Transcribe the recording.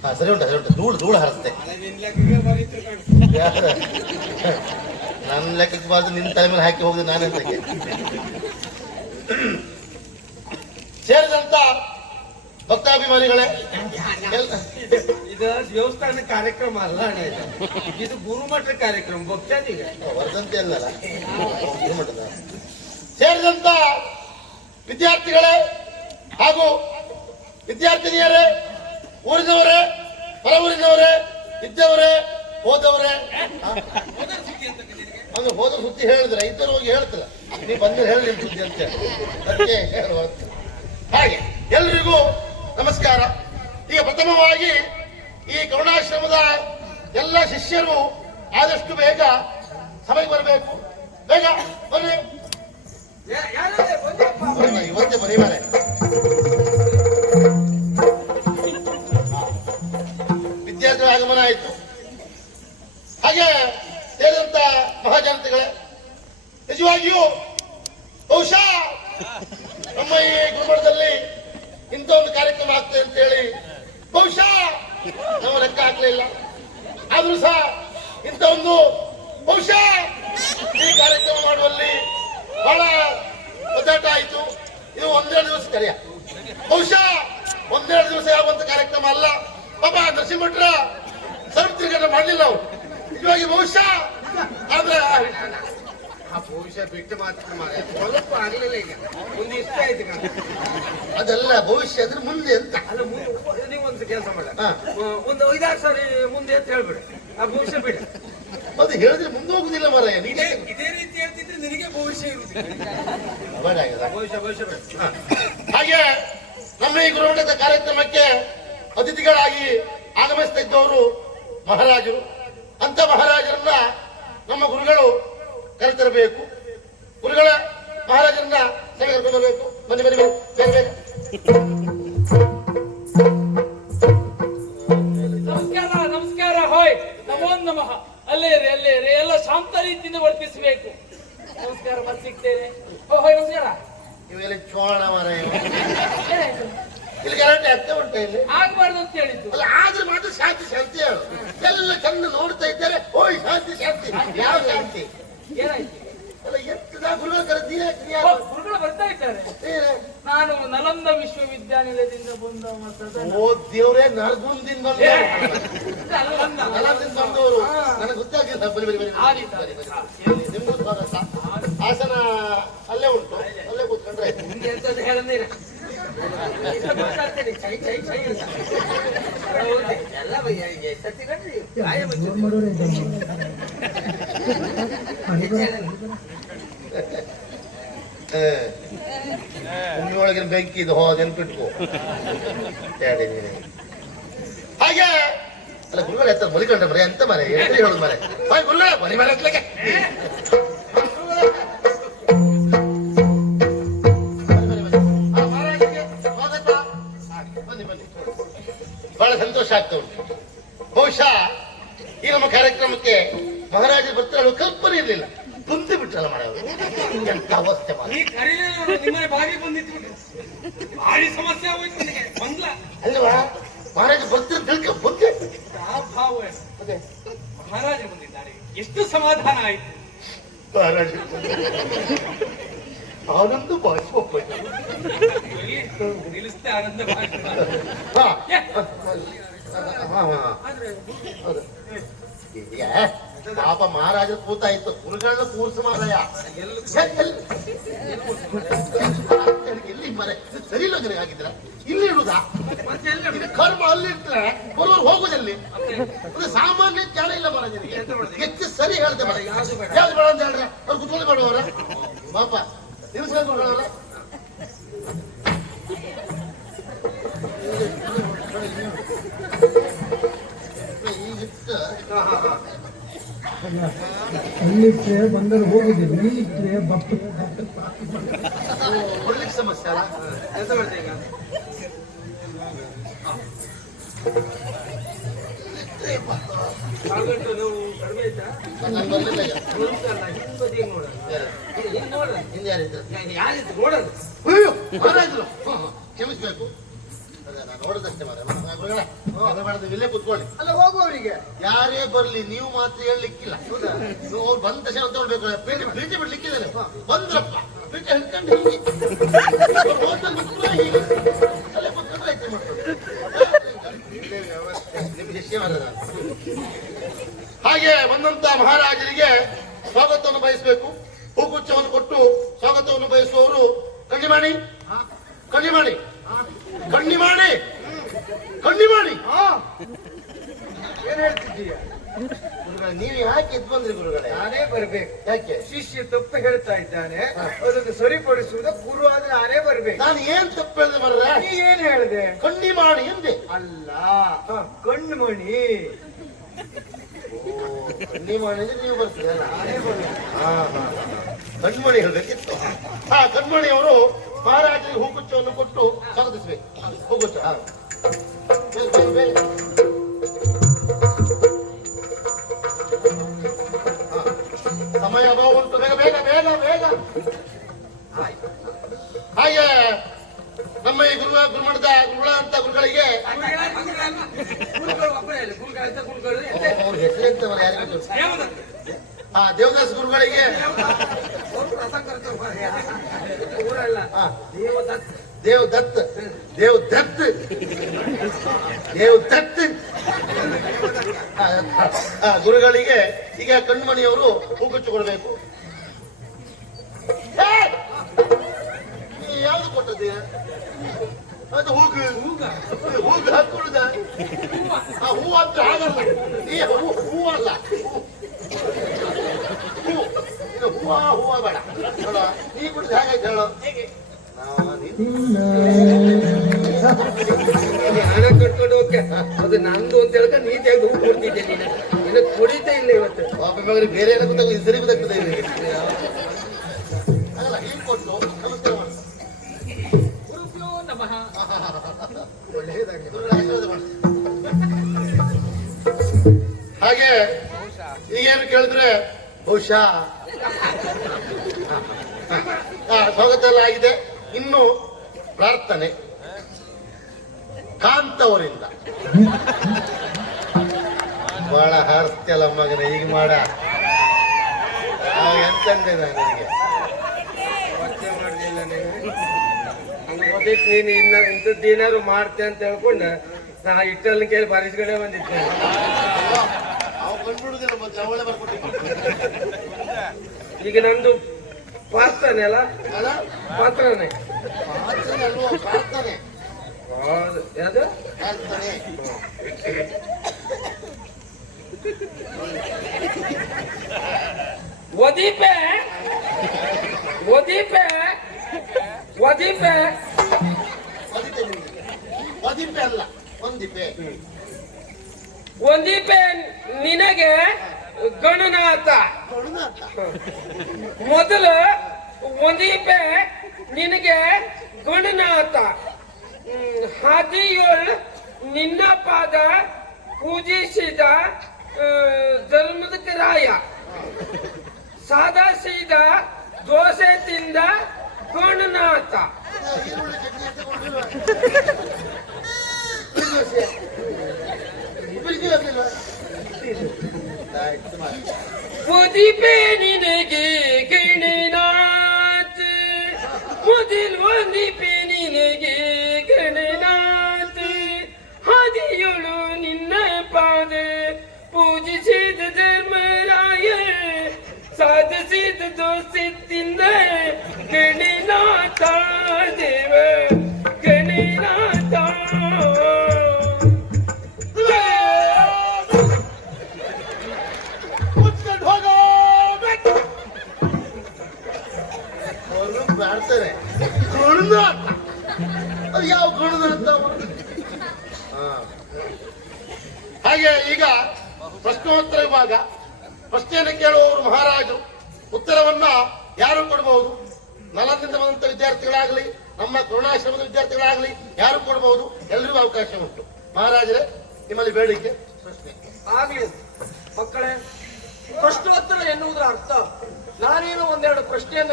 ಹಾ, ಸರಿ ಉಂಟು ಸರಿ ಉಂಟು. ಧೂಳು ಧೂಳು ಹರಿಸ್ತೆ. ನನ್ನ ಲೆಕ್ಕಕ್ಕೆ ಬಾರ್ದು ನಿನ್ನ ತಲೆ ಮೇಲೆ ಹಾಕಿ ಹೋಗುದು ನಾನೇ ಅಂತಕ್ಕೆ ಸೇರಿದಂತ ಭಕ್ತಾಭಿಮಾನಿಗಳೇ ಇದು ದೇವಸ್ಥಾನ ಕಾರ್ಯಕ್ರಮ ಅಲ್ಲ ಅಣ್ಣ ಇದು. ಇದು ಗುರುಮಠ ಕಾರ್ಯಕ್ರಮ ಭಕ್ತಾದಿಗ. ವರದಂತೆ ಅಲ್ಲ ಗುರುಮಠದ. ಸೇರಿದಂತ ವಿದ್ಯಾರ್ಥಿಗಳೇ ಹಾಗೂ ವಿದ್ಯಾರ್ಥಿನಿಯರೇ ಊರಿನವರೇ ಹೊರ ಊರಿನವರೇ ಇದ್ದವರೇ ಹೋದವರೇ? ಅಂದ್ರೆ ಹೋದ ಸುದ್ದಿ ಹೇಳಿದ್ರೆ ಇದ್ದರು ಹೋಗಿ ಹೇಳ್ತಾರೆ. ನೀವು ಬಂದ್ರೆ ಹೇಳಿ ನಿಮ್ ಸುದ್ದಿ ಅಂತ ಅದಕ್ಕೆ ಹೇಳುವ ಹಾಗೆ ಎಲ್ರಿಗೂ ನಮಸ್ಕಾರ. ಈಗ ಪ್ರಥಮವಾಗಿ ಈ ಕರುಣಾಶ್ರಮದ ಎಲ್ಲ ಶಿಷ್ಯರು ಆದಷ್ಟು ಬೇಗ ಸಭೆಗೆ ಬರಬೇಕು. ಬೇಗ ಬನ್ನಿ. ಬನ್ನಿ, ಇವತ್ತೇ ಬರೀ ಮಾರೆ ಆದ್ರೂ ಸಹ ಇಂಥ ಒಂದು ಬಹುಶಃ ಈ ಕಾರ್ಯಕ್ರಮ ಮಾಡುವಲ್ಲಿ ಬಹಳ ಒದ್ದಾಟ ಆಯಿತು. ಇದು ಒಂದೆರಡು ದಿವಸ ಕರೆಯ. ಬಹುಶಃ ಒಂದೆರಡು ದಿವಸ ಯಾವಂತ ಕಾರ್ಯಕ್ರಮ ಅಲ್ಲ. ಪಾಪ ನರಸಿಂಹಟ್ರ ಸರ್ವತ್ರಿಕರಣ ಮಾಡಲಿಲ್ಲ ಅವರು. ನಿಜವಾಗಿ ಬಹುಶಃ ಆದ್ರೆ ಆ ಭವಿಷ್ಯ ಬಿಟ್ಟು ಮಾತ್ರ ಮಾರ್ರೆ. ಸ್ವಲ್ಪ ಆಗ್ಲಿಲ್ಲ ಈಗ. ಒಂದು ಇಷ್ಟ ಆಯ್ತು ಕಣ. ಅದೆಲ್ಲ ಭವಿಷ್ಯ ಅಂದ್ರೆ ಮುಂದೆ ಅಂತ. ಅಲ್ಲ ಮುಂದೆ ನೀವು ಒಂದು ಕೆಲಸ ಮಾಡ. ಹಾ. ಒಂದು ಐದಾರು ಸಾರಿ ಮುಂದೆ ಅಂತ ಹೇಳ್ಬಿಡಿ. ಆ ಭವಿಷ್ಯ ಬಿಡಿ. ಅದು ಹೇಳಿದ್ರೆ ಮುಂದೆ ಹೋಗುದಿಲ್ಲ ಮರ ನೀನೇ ಇದೇ ರೀತಿ ಹೇಳ್ತಿದ್ರೆ ನಿನಗೆ ಭವಿಷ್ಯ ಇರುವುದಿಲ್ಲ ಬೇಡ. ಭವಿಷ್ಯ ಭವಿಷ್ಯ ಬೇಡ ಹ. ಹಾಗೆ ನಮ್ಮ ಈ ಗುರುಮಠದ ಕಾರ್ಯಕ್ರಮಕ್ಕೆ ಅತಿಥಿಗಳಾಗಿ ಆಗಮಿಸ್ತಾ ಇದ್ದವರು ಮಹಾರಾಜರು. ಅಂತ ಮಹಾರಾಜರನ್ನ ನಮ್ಮ ಗುರುಗಳು ಕರೆತರಬೇಕು ಗುರುಗಳ ಮಹಾರಾಜರನ್ನ ಸರಿ ಕರ್ಕೊಂಡು ಬರಬೇಕು ಬನ್ನಿ ಬನ್ನಿ ಬನ್ನಿ. ಬೇಗ ಬೇಗ. ನಮಸ್ಕಾರ ನಮಸ್ಕಾರ ಹೋಯ್. ನಮೋ ನಮಃ. ಅಲ್ಲೇ ರೀ ಅಲ್ಲೇ ರೀ ಎಲ್ಲ ಶಾಂತ ರೀತಿಯಿಂದ ವರ್ತಿಸಬೇಕು. ನಮಸ್ಕಾರ ಮತ್ತೆ ಸಿಗ್ತೇನೆ. ಓ ಹೋಯ್ ನಮಸ್ಕಾರ. ಇವೆಲ್ಲ ಚೋಳ ಮರ. ಇಲ್ಲಿ ಗಲಾಟೆ ಆಗ್ತಾ ಉಂಟ ಇಲ್ಲಿ. ಆಗ್ಬಾರ್ದು ಅಂತ ಹೇಳಿದ್ದು. ಅಲ್ಲ ಆದ್ರೆ ಮಾತ್ರ ಶಾಂತಿ ಶಾಂತಿ ಹೇಳು. ಎಲ್ಲ ಚಂದ ನೋಡ್ತಾ ಇದ್ದಾರೆ. ಓಯ್ ಶಾಂತಿ. ಶಾಂತಿ. ಯಾವ ಶಾಂತಿ? ಗುರುಗಳು ಬರ್ತಾ ಇದ್ದಾರೆ. ನೀನೇ? ನಾನು ನಲಂದ ವಿಶ್ವವಿದ್ಯಾನಿಲಯದಿಂದ ಬಂದ ಓ ದೇವ್ರೇ ನರಗುಂದಿಂದ ಏ, ಬಂದವರು. ನನಗೆ ಗೊತ್ತಾಗಿಲ್ಲ ಬರಿ ಬರಿ ಬರಿ. ನಿಮ್ಗೂ ಆಸನ ಅಲ್ಲೇ ಉಂಟು. ಅಲ್ಲೇ ಕೂತ್ಕೊಂಡ್ರೆ. ಮುಂದೆ ಎಂತದ್ದು ಹೇಳಂದಿರ? ಎಲ್ಲ ಎಷ್ಟೊತ್ತಿ ಕಣ್ರಿ ಗಾಯ ಮುಚ್ಚುತ್ತೆ. ಭೂಮಿಯೊಳಗಿನ ಬೆಂಕಿ ಇದು ಹೋ ನೆನ್ಪಿಟ್ಕೋ ಹೇಳಿ ನೀನೆ. ಹಾಗೆ ಅಲ್ಲ ಗುರುಗಳು ಎತ್ತ ಮಲಿಕೊಂಡ್ರೆ ಮರೆ ಎಂತ ಮರೆ ಎಂತ ಹೇಳುದು ಮರೆ ಹಾಯ್ ಗುರುಗಳೇ ಮರಿ ಮರೆ ಭಾರಿ ಸಮಸ್ಯೆ ಆಗೋಯ್ತು ನಿನಗೆ. ಬಂದ್ಲ? ಅಲ್ವಾ ಮಹಾರಾಜ ಬರ್ತಾರೆ ತಿಳ್ಕ ಬಂದೆ ಆ ಭಾವ ಅದೇ ಮಹಾರಾಜ ಬಂದಿದ್ದಾರೆ. ಎಷ್ಟು ಸಮಾಧಾನ ಆಯ್ತು? ಮಹಾರಾಜ ಆನಂದ ಭಾಷೆ? ನಿಲ್ಲಿಸ್ತೆ ಆನಂದ ಈಗ ಪಾಪ ಮಹಾರಾಜ ಕೂತಾಯ್ತು. ಗುರುಗಳನ್ನ ಕೂರ್ಸು ಮಾರಾಯ ಎಲ್ಲಿ ಇದು ಸರಿ ಇಲ್ಲ ಇಡುದಾ ಕರ್ಮ ಅಲ್ಲಿ ಇಟ್ಟರೆ ಬರುವರು ಹೋಗುದಲ್ಲಿ ಅಂದ್ರೆ ಸಾಮಾನ್ಯ ಜ್ಞಾನ ಇಲ್ಲ ಎಂತ ಹೆಚ್ಚು ಸರಿ ಮರ ಯಾವ್ದು ಬೇಡ. ಅಂತ ಹೇಳ್ರೆ ಅವ್ರು ಕುತ್ಕೊಂಡು ಮಾಡುವವ್ರ? ಪಾಪ ನಿಲ್ಸ್ಕೊಂಡು ಉಂಟಲ್ಲ ಬಂದರು ಹೋಗಿದ್ದೀವಿ ನೋಡೋದು ಯಾರು? ಹಿಂಗ್ ನೋಡೋದು ಹಿಂದೆ ಯಾರಿದ್ರು? ಹ, ಕ್ಷಮಿಸ್ಬೇಕು. ನೋಡಿದಷ್ಟೇ ಮಾರ್ರೆ. ಇಲ್ಲೇ ಕುತ್ಕೊಳ್ಳಿ. ಅಲ್ಲ ಹೋಗುವವರಿಗೆ ಯಾರೇ ಬರ್ಲಿ ನೀವು ಮಾತ್ರ ಹೇಳಲಿಕ್ಕಿಲ್ಲ. ನೀವು ಅವ್ರು ಬಂದ ತಕ್ಷಣ ತಗೊಳ್ಬೇಕು ಪೇಟೆ ಪೇಟೆ ಬಿಡ್ಲಿಕ್ಕಿಲ್ಲ ಬಂದ್ರಪ್ಪ. ಪೇಟೆ ಹಿಡ್ಕೊಂಡು ಅಲ್ಲೇ ಕುತ್ಕೊಂಡ್ರೆ ಶಿಷ್ಯ ಹಾಗೆ ಬಂದಂತ ಮಹಾರಾಜರಿಗೆ ಸ್ವಾಗತವನ್ನು ಬಯಸಬೇಕು. ಹೂಗುಚ್ಛವನ್ನು ಕೊಟ್ಟು ಸ್ವಾಗತವನ್ನು ಬಯಸುವವರು ಕಣ್ಣಿಮಾಣಿ. ಕಣ್ಣಿಮಾಣಿ. ಕಣ್ಣಿಮಾಣಿ ಹಾ. ಏನ್ ಹೇಳ್ತಿದ್ದೀಯ? ಗುರುಗಳೇ ನೀವು ಯಾಕೆ ಎದ್ದು ಬಂದ್ರಿ ಗುರುಗಳೇ? ನಾನೇ ಬರ್ಬೇಕು. ಯಾಕೆ? ಶಿಷ್ಯ ತಪ್ಪು ಹೇಳ್ತಾ ಇದ್ದಾನೆ. ಅದನ್ನು ಸರಿಪಡಿಸುವುದ ಗುರು ಆದ್ರೆ ನಾನೇ ಬರ್ಬೇಕು. ನಾನು ಏನ್ ತಪ್ಪು ಹೇಳಿದೆ ನೀ ಏನ್ ಹೇಳಿದೆ? ಕಣ್ಣಿ ಮಾಡಿ ಎಂದೆ? ಅಲ್ಲ. ಕಣ್ಮಣಿ ಕಣ್ಣಿ ಮಾಡಿ ಅಂದ್ರೆ ನೀವು ಬರ್ತೀರ ನಾನೇ ಬರ್ಬೇಕು. ಕಣ್ಮಣಿ ಹೇಳ್ಬೇಕಿತ್ತು. ಹಾ ಕಣ್ಮಣಿ ಅವರು ಮಹಾರಾಜರಿಗೆ ಹೂಗುಚ್ಚವನ್ನು ಕೊಟ್ಟು ಸ್ವಾಗತಿಸ್ಬೇಕು ಹೂಗುಚ್ಚ. ಸಮಯ ಅಭಾವ ಉಂಟು ಬೇಗ ಬೇಗ ಬೇಗ ಬೇಗ. ಹಾಗೆ ನಮ್ಮ ಈ ಗುರುವ ಗುರುಮಠದ ಗುರುಗಳ ಅಂತ ಗುರುಗಳಿಗೆ. ಹಾ ದೇವದಾಸ್ ಗುರುಗಳಿಗೆ ದೇವ್ ದತ್. ದೇವ್ ದತ್. ದೇವ್ ದತ್. ಗುರುಗಳಿಗೆ ಈಗ ಕಣ್ಮಣಿಯವರು ಹೂಗುಚ್ಚು ಕೊಡಬೇಕು ಏ! ನೀ ಯಾವ್ದು ಕೊಟ್ಟದ್ದು? ಅದು ಹೂಗು. ಹೂಗ. ಹೂಗು ಹಾಕೊಳ್ಳುದ ಹೂ ಅಂತ ಆಗಲ್ಲ. ಈ ಹೂ ಹೂ ಅಲ್ಲ ಹೂ. ಹೂ ಇದು ಹೂವ ಹೂವ ಬೇಡ ನೋಡ ನೀ ಕುಡಿದು ಹೇಗಾಯ್ತು ಹೇಳು ನಾನು ಹಣ ಕಟ್ಕೊಂಡು ಹೋಗ್ಕೆ ಅದು ನಂದು ಅಂತ ಹೇಳ್ಕ ನೀ ತೆಗೆದು ಹೂ ಕೊಡ್ತಿದ್ದೆ ನೀನು. ಇನ್ನು ಕುಡಿತಾ ಇಲ್ಲ ಇವತ್ತು. ಪಾಪ ಮಗನಿಗೆ ಬೇರೆ ಏನೋ ಗೊತ್ತಾಗ ಇದು ಸರಿ ಗೊತ್ತಾಗ್ತದೆ. ಅಲ್ಲ ಕೊಟ್ಟು ನಮಸ್ಕಾರ ಮಾಡಿ. ಗುರುಭ್ಯೋ ನಮಃ. ಒಳ್ಳೇದಾಗಿ ಗುರುಗಳ ಆಶೀರ್ವಾದ ಮಾಡಿ. ಹಾಗೆ ಈಗೇನು ಕೇಳಿದ್ರೆ ಬಹುಶಃ ಸ್ವಾಗತ ಎಲ್ಲ ಆಗಿದೆ ಇನ್ನು ಪ್ರಾರ್ಥನೆ. ಕಾಂತವರಿಂದ ಬಹಳ ಹಾರಿಸ್ತಿಯಲ್ಲ ಮಗನ ಈಗ ಮಾಡ. ಎಂತಂದೆ ನಾನು ನಿನಗೆ ನೀನು? ಇನ್ನ ಇಂಥದ್ದು ಏನಾದ್ರು ಮಾಡ್ತೆ ಅಂತ ಹೇಳ್ಕೊಂಡು ನಾ ಇಟ್ಟಲ್ಲಿ ಕೇಳಿ ಬಾರಿಸ್ಕೊಂಡೇ ಬಂದಿದ್ದೆ. ಈಗ ನಂದು ಪ್ರಾರ್ಥನೆ ಅಲ್ಲ? ಪಾತ್ರನೇ. ಯಾವ್ದು? ಒದೀಪೆ ಒದೀಪೆ ಒದೀಪೆ. ಒದಿಪೆ ಅಲ್ಲ ಒಂದೀಪೆ ಒಂದೀಪೆ ನಿನಗೆ ಗಣನಾಥ. ಮೊದಲು ಒಂದೀಪೆ ನಿನಗೆ ಗಣನಾಥ. ಹಾದಿಯೊಳ್ ನಿನ್ನ ಪಾದ ಪೂಜಿಸಿದ ಧರ್ಮದ ರಾಯ. ಸಾದಾ ಸೀದ ದೋಸೆ ತಿಂದ ಗಣನಾಥ. ಈರುಳ್ಳಿ ಸಾಧಿಸಿದ ದೋಸೆ ತಿಂದ ಗಣನಾಥ ದೇವ ಗಣನಾಥ ಮುಚ್ಕೊಂಡು ಹೋಗಬೇಕು. ಅವ್ರು ಮಾಡ್ತಾರೆ ಗುಣನಾಥ ಅದು ಯಾವ ಗುಣನಾಥ ಅವ? ಹಾ. ಹಾಗೆ ಈಗ ಪ್ರಶ್ನೋತ್ತರ ವಿಭಾಗ ಪ್ರಶ್ನೆಯನ್ನು ಕೇಳುವವರು ಮಹಾರಾಜರು ಉತ್ತರವನ್ನ ಯಾರು ಕೊಡಬಹುದು? ನಲದಿಂದ ಬಂದಂತ ವಿದ್ಯಾರ್ಥಿಗಳಾಗಲಿ, ನಮ್ಮ ಕರುಣಾಶ್ರಮದ ವಿದ್ಯಾರ್ಥಿಗಳಾಗಲಿ ಯಾರು ಕೊಡಬಹುದು? ಎಲ್ರಿಗೂ ಅವಕಾಶ ಉಂಟು. ಮಹಾರಾಜರೇ, ನಿಮ್ಮಲ್ಲಿ ಬೇಡಿಕೆ? ಪ್ರಶ್ನೆ. ಆಗ್ಲಿ. ಮಕ್ಕಳೇ, ಪ್ರಶ್ನೋತ್ತರ ಎನ್ನುವುದರ ಅರ್ಥ ನಾನೇನು ಒಂದೆರಡು ಪ್ರಶ್ನೆಯನ್ನ